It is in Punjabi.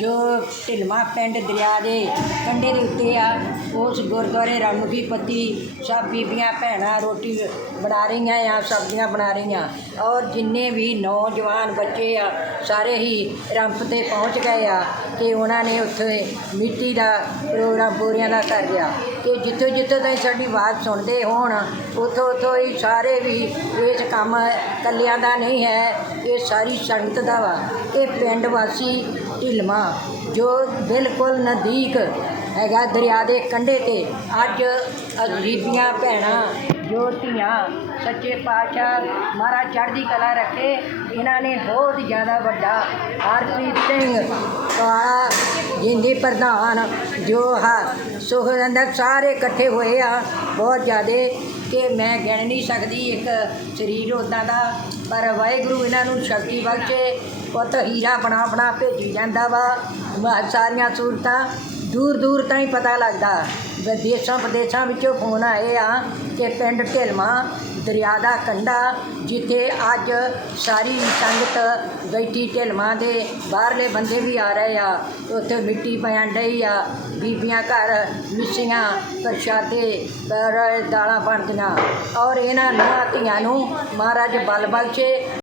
ਜੋ ਢਿਲਮਾ ਪਿੰਡ ਦਰਿਆ ਦੇ ਕੰਢੇ ਦੇ ਉੱਤੇ ਆ, ਉਸ ਗੁਰਦੁਆਰੇ ਰਾਮੁਖੀ ਪਤੀ, ਸਭ ਬੀਬੀਆਂ ਭੈਣਾਂ ਰੋਟੀ ਬਣਾ ਰਹੀਆਂ ਆ, ਸਬਜ਼ੀਆਂ ਬਣਾ ਰਹੀਆਂ। ਔਰ ਜਿੰਨੇ ਵੀ ਨੌਜਵਾਨ ਬੱਚੇ ਆ, ਸਾਰੇ ਹੀ ਰੰਪ ਤੇ ਪਹੁੰਚ ਗਏ ਆ ਕਿ ਉਹਨਾਂ ਨੇ ਉੱਥੇ ਮਿੱਟੀ ਦਾ ਪ੍ਰੋਗਰਾਮ ਪੂਰੀਆਂ ਦਾ ਕਰ ਲਿਆ। ਕਿ ਜਿੱਥੋਂ ਜਿੱਥੋਂ ਤਾਈਂ ਸਾਡੀ ਆਵਾਜ਼ ਸੁਣਦੇ ਹੋਣ, ਉੱਥੋਂ ਉੱਥੋਂ ਹੀ ਸਾਰੇ ਵੀ ਇਸ ਕੰਮ ਕੱਲਿਆਂ ਦਾ ਨਹੀਂ ਹੈ, ਇਹ ਸਾਰੀ ਸੰਗਤ ਦਾ ਵਾ। ਇਹ ਪਿੰਡ ਵਾਸੀ ਢਿਲਮਾ ਜੋ ਬਿਲਕੁਲ ਨਜ਼ਦੀਕ ਹੈਗਾ ਦਰਿਆ ਦੇ ਕੰਢੇ ਤੇ। ਅੱਜ ਅਜੀਬੀਆਂ ਭੈਣਾਂ, ਜੋ ਧੀਆਂ, ਸੱਚੇ ਪਾਤਸ਼ਾਹ ਮਹਾਰਾਜ ਚੜ੍ਹਦੀ ਕਲਾ ਰੱਖੇ, ਇਹਨਾਂ ਨੇ ਬਹੁਤ ਜ਼ਿਆਦਾ ਵੱਡਾ ਹਰਪ੍ਰੀਤ ਸਿੰਘ ਜਿੰਦੀ ਪ੍ਰਧਾਨ ਜੋ ਹਾ ਸੁਖਨੰਦਰ ਸਾਰੇ ਇਕੱਠੇ ਹੋਏ ਆ, ਬਹੁਤ ਜ਼ਿਆਦੇ ਕਿ ਮੈਂ ਗਿਣ ਨਹੀਂ ਸਕਦੀ ਇੱਕ ਸਰੀਰ ਉੱਦਾਂ ਦਾ, ਪਰ ਵਾਹਿਗੁਰੂ ਇਹਨਾਂ ਨੂੰ ਸ਼ਕਤੀ ਬਖਸ਼ੇ ਪੁੱਤ ਹੀਰਾ ਬਣਾ ਬਣਾ ਭੇਜੀ ਜਾਂਦਾ ਵਾ ਵਾ- ਸਾਰੀਆਂ ਸੂਰਤਾਂ ਦੂਰ ਦੂਰ ਤਾਈਂ ਪਤਾ ਲੱਗਦਾ। ਵਿਦੇਸ਼ਾਂ ਪ੍ਰਦੇਸ਼ਾਂ ਵਿੱਚੋਂ ਫੋਨ ਆਏ ਆ ਕਿ ਪਿੰਡ ਢਿਲਮਾ ਦਰਿਆ ਦਾ ਕੰਢਾ ਜਿੱਥੇ ਅੱਜ ਸਾਰੀ ਸੰਗਤ ਬੈਠੀ ਢਿਲਮਾ ਦੇ ਬਾਹਰਲੇ ਬੰਦੇ ਵੀ ਆ ਰਹੇ ਆ। ਉੱਥੇ ਮਿੱਟੀ ਪੈਣ ਡਈ ਆ। ਬੀਬੀਆਂ ਘਰ ਮਿੱਸੀਆਂ, ਪ੍ਰਸ਼ਾਦੇ, ਦਾਲਾਂ ਬਣਦੀਆਂ ਔਰ ਇਹਨਾਂ ਨੂੰਹਾਂ ਧੀਆਂ ਨੂੰ ਮਹਾਰਾਜ ਬਲ ਬਖਸ਼ੇ।